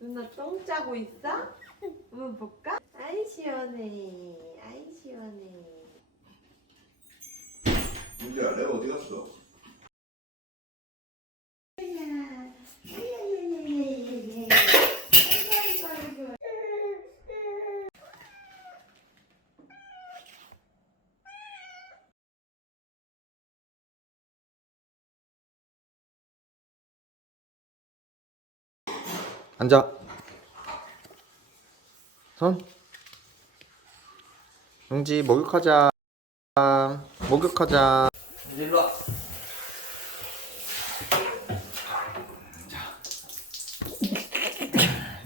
누나 똥 짜고 있어? 한번 볼까? 아이 시원해. 아이 시원해. 문제야, 레오 어디 갔어? 앉아. 손. 용지 목욕하자. 목욕하자. 이제 일로 와. 자.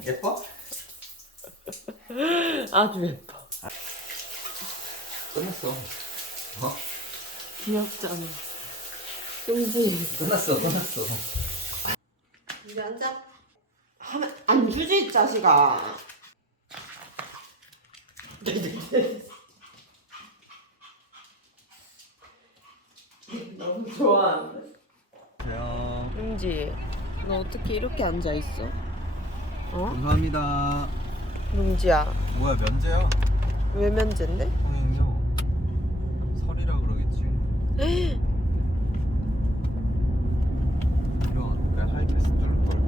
예뻐? 아주 예뻐. 끝났어. 어? 귀엽잖아. 용지. 끝났어. 이제 앉아. 하면 안 주지, 이 자식아. 너무 좋아하는데? 안녕. 용지, 너 어떻게 이렇게 앉아 있어? 어? 감사합니다. 용지야, 뭐야, 면제야? 왜 면제인데? 선생님요. 설이라 그러겠지. 이런 그냥 하이패스 뚫을 걸.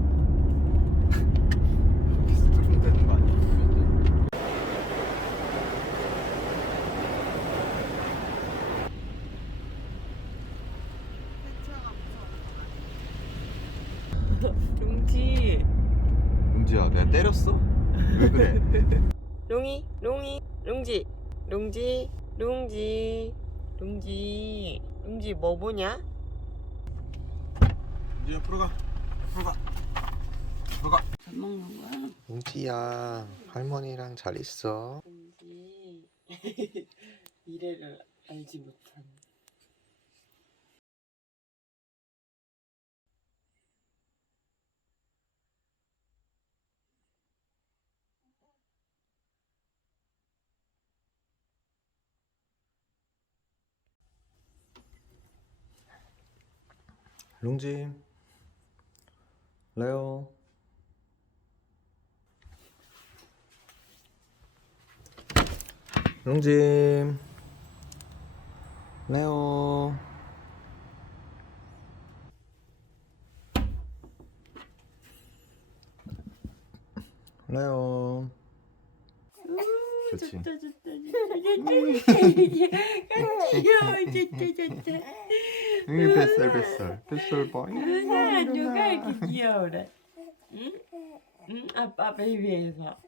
하이패스 뚫으면 되는 거 아니야? 용지. 용지야, 내가 때렸어? 왜 그래? 롱이, 롱지, 롱지 뭐 보냐? 이제 앞으로 가. 밥 먹는 거야? 용지야, 할머니랑 잘 있어. 롱지. 미래를 알지 못한. 용지, 레오. 용지, 레오. 레오. 좋지. 좋다. 귀여워. 여기 뱃살 봐. 누가 이렇게 귀여우래? 응? 아빠 베이비에서. 아가,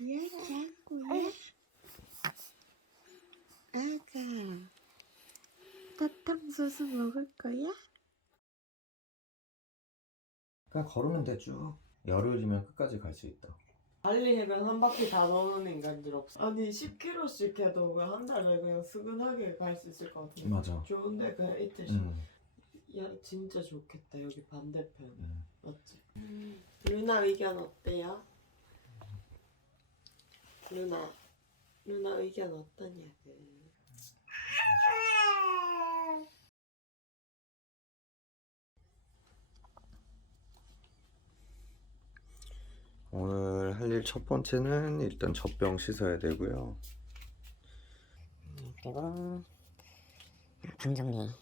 여기 안고야? 아가, 사탕수수 먹을 거야? 그냥 걸으면 돼 쭉. 열흘이면 끝까지 갈 수 있다. 발리 해변 한 바퀴 다 넣는 인간들 없어. 아니 10km씩 해도 그냥 한 달에 그냥 스근하게 갈 수 있을 것 같아. 맞아. 좋은데 그냥 이틀 야 진짜 좋겠다 여기 반대편. 맞지? 루나 의견 어때요? 루나 의견 어떠냐고. 오늘 할 일 첫 번째는 일단 젖병 씻어야 되고요. 그리고 방 정리 해야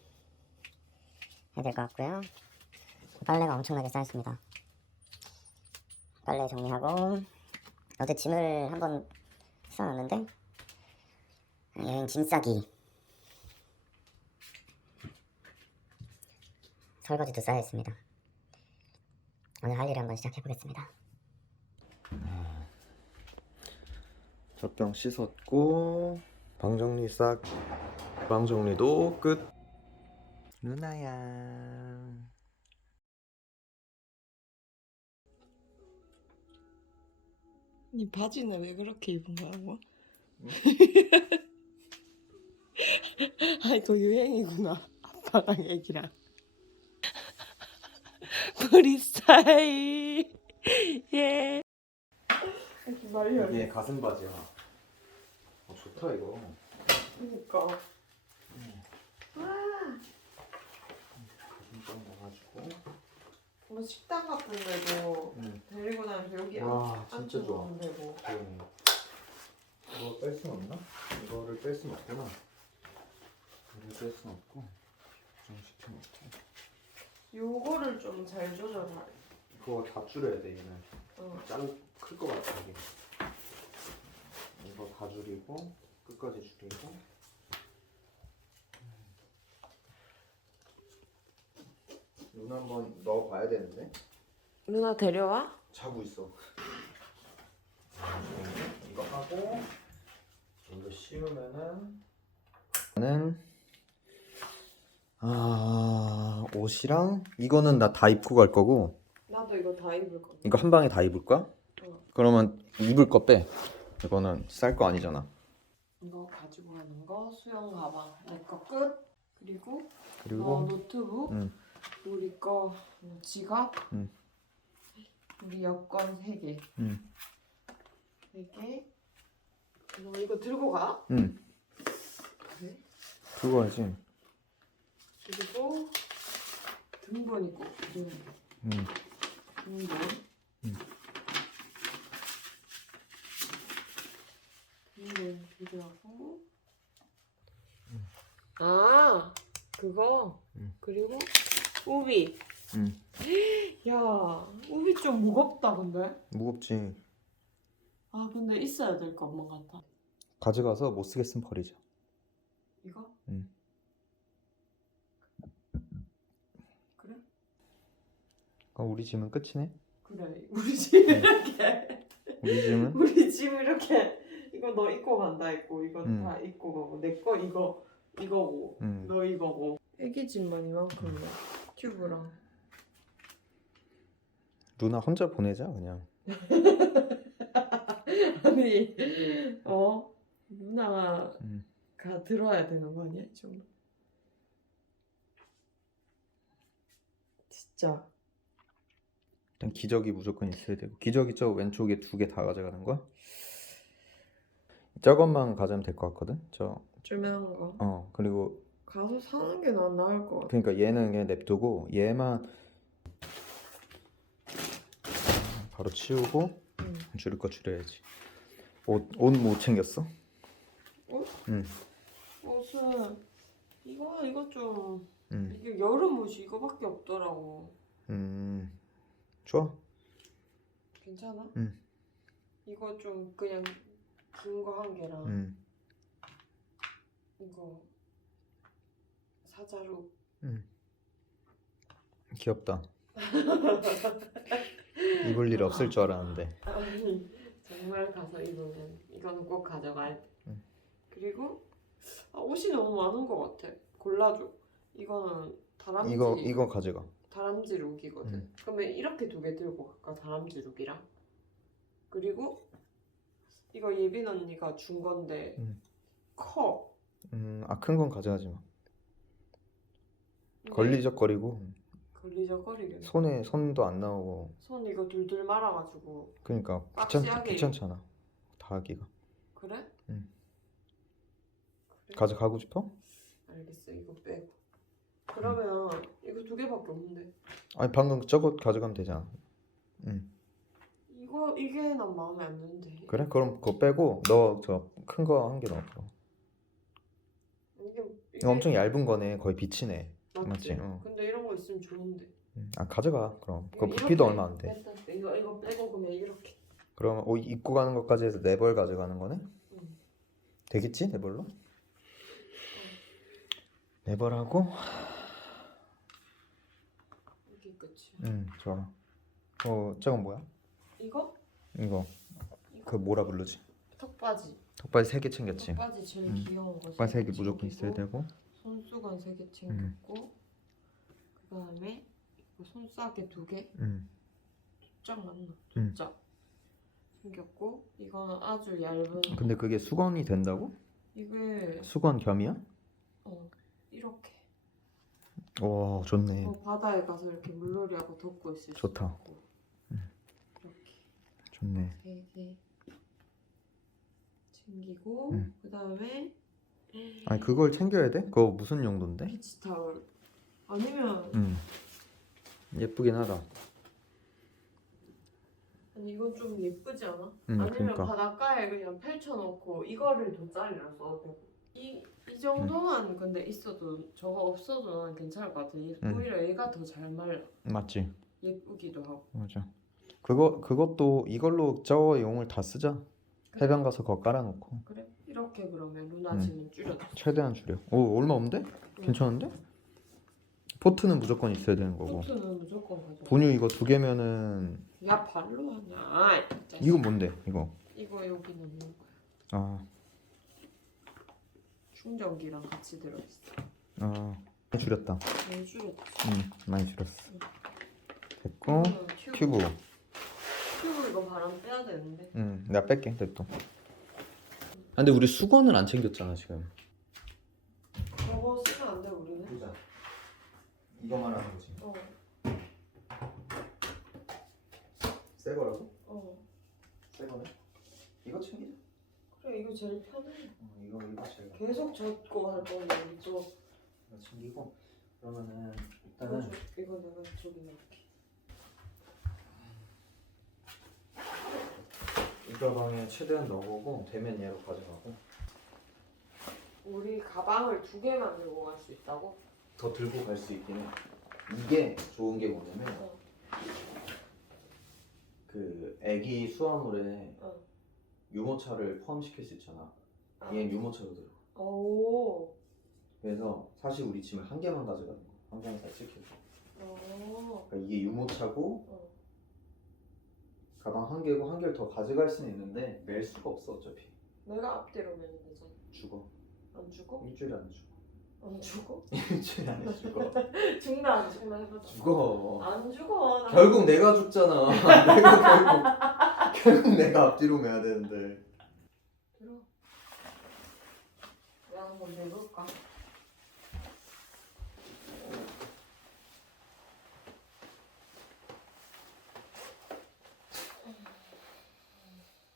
될 것 같고요. 빨래가 엄청나게 쌓였습니다. 빨래 정리하고 어제 짐을 한번 쌓아놨는데 여행 짐 싸기 설거지도 쌓여있습니다. 오늘 할 일을 한번 시작해보겠습니다. 젖병 씻었고 방 정리 방 정리도 끝. 누나야. 이 바지는 왜 그렇게 입은 거라고? 아이 그 유행이구나. 아빠랑 애기랑 프리스타일. 예. 말려. 이게 가슴 바지야. 좋다 이거. 그니까. 와. 뭐 식당 같은 데도 데리고 다니면서 여기 와, 진짜 좋아. 앉혀놓으면 되고. 이거 뺄 순 없나? 이거를 뺄 순 없구나. 이걸 뺄 순 없고 좀 시켜놓고. 요거를 좀 잘 조절해. 이거 다 줄여야 돼 얘는. 어. 클 것 같아 이게. 이거 다 줄이고 끝까지 줄이고. 누나 한번 넣어봐야 되는데. 누나 데려와? 자고 있어. 이거 하고 이거 씌우면은 옷이랑 이거는 나 다 입고 갈 거고 나도 이거 다 입을 건데. 이거 한 방에 다 입을 거야? 그러면 입을 거 빼. 이거는 쌀 거 아니잖아. 이거 가지고 가는 거 수영 가방 내 거 끝. 그리고 노트북. 우리 거 지갑. 우리 여권 3개. 3개. 이거 들고 가? 응. 그래? 들고 가야지. 그리고 등본 있고 등본. 등본 필요하고. 아 그거. 그리고 우비. 야 우비 좀 무겁다 근데. 무겁지. 아 근데 있어야 될 것만 같아. 가져가서 못 쓰겠으면 버리자. 이거? 그래? 우리 짐은 끝이네. 그래 우리 집 이렇게. 우리 짐은? 우리 집 이렇게. 이거 너 입고 간다 했고 이거 다 입고 가고 내 거 이거고 너 이거고. 애기 집만 이만큼이야. 튜브랑. 누나 혼자 보내자 그냥. 아니 누나가 들어야 되는 거 아니야? 이 정도. 진짜. 일단 기저귀 무조건 있어야 되고. 기저귀 저 왼쪽에 2개 다 가져가는 거야? 저것만 가져면 될 것 같거든. 조그만한 거. 그리고 가서 사는 게 난 나을 것 같아. 그러니까 얘는 그냥 냅두고 얘만 바로 치우고 줄일 거 줄여야지. 옷 못 챙겼어? 옷? 응. 옷은 이거 좀 이게 여름 옷이 이거밖에 없더라고. 좋아. 괜찮아? 응. 이거 좀 그냥 긴 거 한 개랑 이거 사자루. 귀엽다. 입을 일 없을 줄 알았는데. 아니 정말 가서 입으면 이거는 꼭 가져가야 돼. 그리고 옷이 너무 많은 것 같아. 골라줘. 이거는 다람쥐. 이거 가져가. 다람쥐 룩이거든. 그러면 이렇게 2개 들고 갈까? 다람쥐 룩이랑. 그리고 이거 예빈 언니가 준 건데 커. 큰 건 가져가지 마. 걸리적거리고 걸리적거리게. 손도 안 나오고. 손 이거 둘둘 말아가지고. 그러니까 박시하게 귀찮잖아. 다 하기가. 그래? 그래? 그래? 가져가고 싶어? 알겠어. 이거 빼고. 그러면 이거 2개밖에 없는데. 아니 방금 저거 가져가면 되잖아. 이게 난 마음에 안 드는데. 그래? 그럼 그거 빼고 너 저 큰 거 한 개 넣어. 이거 엄청 얇은 거네. 거의 비치네. 맞지? 맞지? 근데 이런 거 있으면 좋은데. 가져가. 그럼 그거 이거 부피도 이렇게 얼마 안 돼. 뺐다. 이거 빼고 그러면 이렇게. 그러면 옷 입고 가는 것까지 해서 4벌 가져가는 거네? 되겠지? 4벌로? 4벌하고 이게 끝이야. 좋아. 저건 뭐야? 이거 그 뭐라 부르지? 턱바지. 턱바지 3개 챙겼지? 턱바지 제일 귀여운 거. 턱바지 3개 무조건 있어야 되고. 손수건 3개 챙겼고. 그 다음에 손싸개 2개. 쫙 맞나? 쫙 챙겼고. 이거는 아주 얇은. 근데 그게 수건이 된다고? 이게 수건 겸이야? 이렇게. 와 좋네. 바다에 가서 이렇게 물놀이하고 덮고 있을 수 좋다. 있고. 이렇게. 좋네. 3개 챙기고. 그 다음에 아니 그걸 챙겨야 돼? 그거 무슨 용도인데? 비치타올. 아니면 예쁘긴 하다. 아니 이건 좀 예쁘지 않아? 그러니까. 아니면 바닷가에 그냥 펼쳐놓고 이거를 돗자리로 써도 되고 이 정도만 근데 있어도 저거 없어도 난 괜찮을 것 같아. 오히려 얘가 더 잘 말라. 맞지. 예쁘기도 하고. 맞아. 그것도 이걸로 저 용을 다 쓰자. 해변 가서 그거 깔아놓고. 그래? 이렇게 그러면 루나 지금 줄여줘. 최대한 줄여. 오 얼마 없는데? 괜찮은데? 포트는 무조건 있어야 되는 거고. 포트는 무조건 가져. 분유 이거 2개면은 야 발로 하냐? 아이, 진짜. 이거 뭔데? 이거. 이거 여기 넣는 거야. 아, 충전기랑 같이 들어있어. 많이 줄였다. 너무 줄였지. 많이 줄였어. 됐고 튜브. 튜브 이거 바람 빼야 되는데. 내가 뺄게 또. 근데 우리 수건을 안 챙겼잖아 지금. 저거 쓰면 안 돼 우리는. 보자. 이거만 하는 거지. 새 거라고? 새 거네. 이거 챙기자. 그래 이거 제일 편해. 이거 제일. 계속 젖고 할 거면 또 이거 챙기고 그러면은 이거 내가 저기 넣을게. 이 가방에 최대한 넣어보고 되면 얘로 가져가고. 우리 가방을 2개만 들고 갈 수 있다고? 더 들고 갈 수 있긴 해. 이게 좋은 게 뭐냐면 그 애기 수화물에 유모차를 포함시킬 수 있잖아. 얘는 유모차로 들어. 오. 그래서 사실 우리 짐을 한 개만 가져가는 거. 한 개만 다 찍혀서. 그러니까 이게 유모차고 가방 한 개고 한 개를 더 가져갈 수는 있는데 멜 수가 없어 어차피. 내가 앞뒤로 매면 되잖아. 죽어. 안 죽어? 일주일 안에 죽어. 안 죽어? 일주일 안에 죽어. 죽나 안 죽나 해보자. 죽어. 안 죽어. 나. 결국 내가 죽잖아. 내가 결국 내가 앞뒤로 매야 되는데. 들어. 내가 한번 내볼까?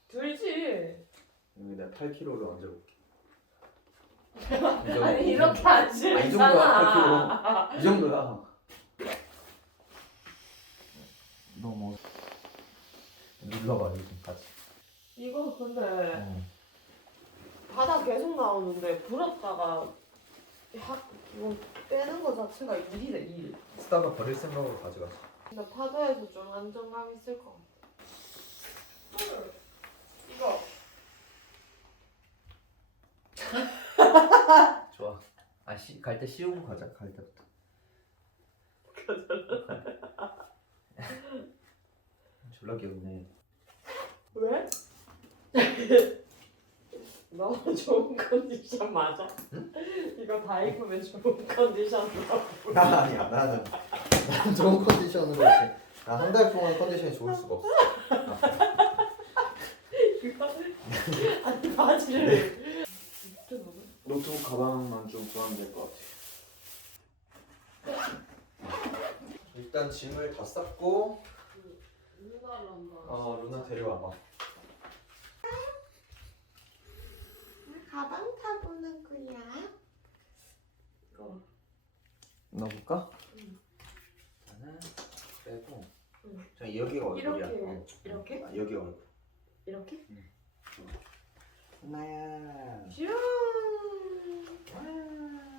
들지. 여기 내가 8kg를 얹어볼게. 아니 이렇게 안 이 정도야. 8kg. 이 정도야. 너무 눌러봐 요즘 같이. 이거 근데 바다 계속 나오는데 불었다가 이거 빼는 거 자체가 일이래 일. 쓰다가 버릴 생각으로 가져갔어. 근데 파도에서 좀 안정감 있을 것 같아. 이거 좋아. 갈 때 씌우고 가자. 갈 때부터. 졸라 귀엽네. 왜? 너무 좋은 컨디션 맞아? 응? 이거 다 입으면 좋은 컨디션으로. 아니야. 나는 좋은 컨디션으로 나 한 달 동안 컨디션이 좋을 수가 없어. 이거 아니 바지를. 노트북 가방만 좀 구하면 될 것 같아. 일단 짐을 다 쌌고. 루나를 한번. 루나 데려와봐. 가방 타고 오는 거야. 이거. 넣어볼까? 응. 하나 빼고. 응. 자 여기가 얼굴이야. 이렇게? 여기가 얼굴. 이렇게? 루나야. 슈.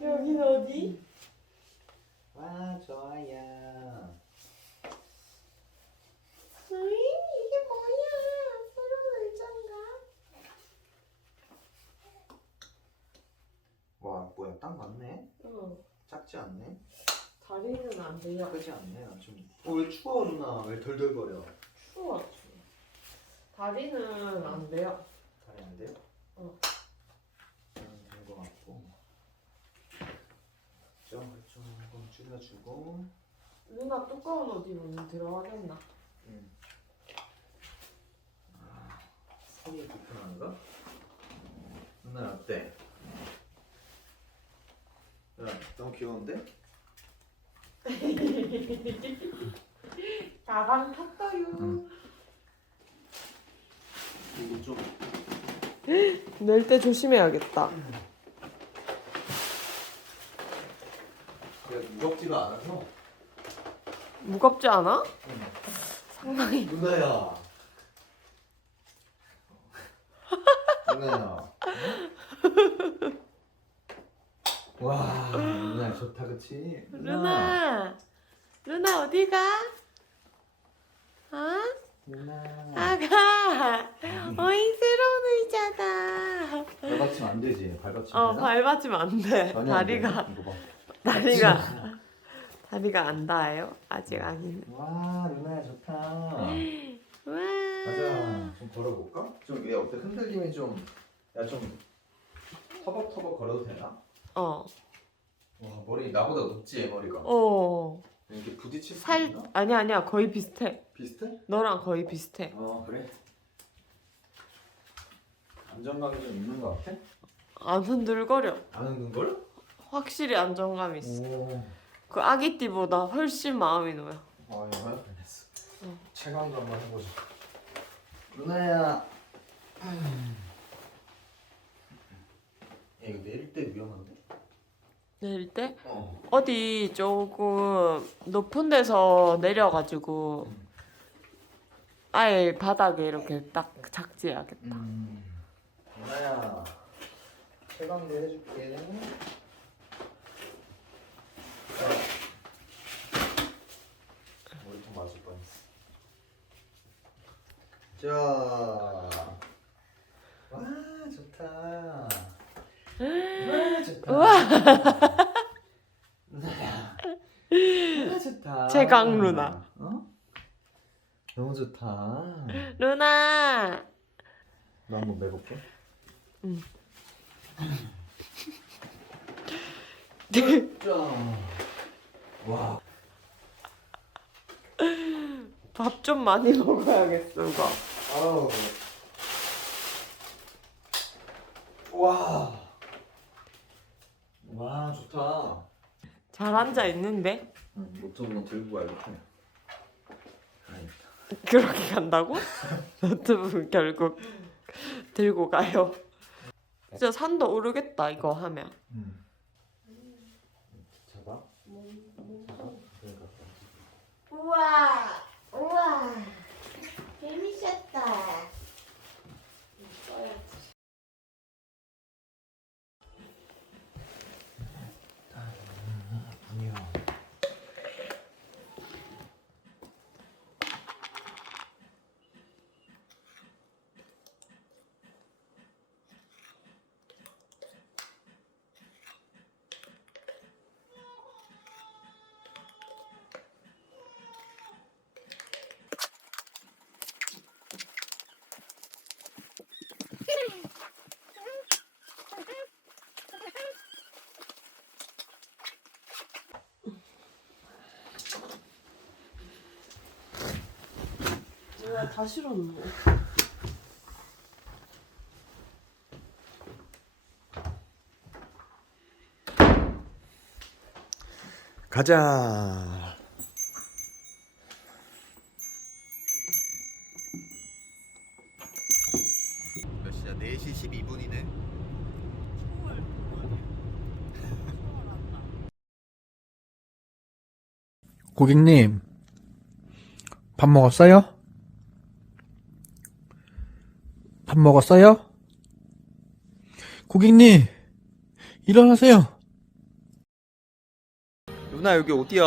여긴 어디? 와 좋아요. 이게 뭐야? 새로운 의자인가? 와 뭐야 딱 맞네. 응. 작지 않네. 다리는 안 돼요. 크지 않네. 좀. 왜 추워 루나? 왜 덜덜거려? 추워. 다리는 안 돼요. 다리 안 돼요? 된거 같고. 조금 줄여주고. 누나 두꺼운 옷 입으면 들어가겠나? 손이 불편한가? 누나 어때? 야 너무 귀여운데? 가방 탔어요. 이거 좀. 낼 때 조심해야겠다. 그래 무겁지가 않아서 무겁지 않아? 상당히. 누나야. 누나야. 와, 누나 좋다, 그치? 루나 어디가? 어? 누나. 아가. 어이 새로운 의자다. 밟아치면 안 되지. 밟아치면 어 되나? 밟아주면 안 돼. 전혀 안 돼. 다리가 이거 봐. 다리가 안 닿아요. 아직 아니네. 와, 누나야 좋다. 와. 가자. 좀 걸어볼까? 좀 얘 어때? 흔들림이 좀, 야 좀 터벅터벅 걸어도 되나? 어. 와, 머리 나보다 높지, 머리가. 어. 이렇게 부딪힐 수 살 있나? 아니야 거의 비슷해. 비슷해? 너랑 거의 비슷해. 그래. 안정감이 좀 있는 것 같아? 안 흔들거려. 안 흔든 걸? 확실히 안정감 있어. 오. 그 아기띠보다 훨씬 마음이 놓여. 알겠어. 응. 체감도 한번 해보자. 누나야. 이거 내릴 때 위험한데? 내릴 때 어. 어디 조금 높은 데서 내려가지고 아예 바닥에 이렇게 딱 착지해야겠다. 누나야. 체감도 해줄게. 머리 좀 맞을 뻔했어. 자. 와, 좋다. 와, 좋다. 우와. 누나야. 와, 좋다. 최강 누나. 어? 너무 좋다. 루나. 나 한번 매볼게. 응. 자. 와. 밥 좀 많이 먹어야겠어 이거. 아우. 와. 와, 좋다. 잘 앉아 있는데 노트북은 들고 가야겠다. 그렇게 간다고? 노트북 결국 들고 가요. 진짜 산도 오르겠다 이거 하면. 잡아. 우와 우와 재밌었다. 아니요. 뭐야 다 실었네. 가자. 몇 시야? 4시 12분이네. 고객님, 밥 먹었어요? 밥 먹었어요? 고객님, 일어나세요. 누나 여기 어디야?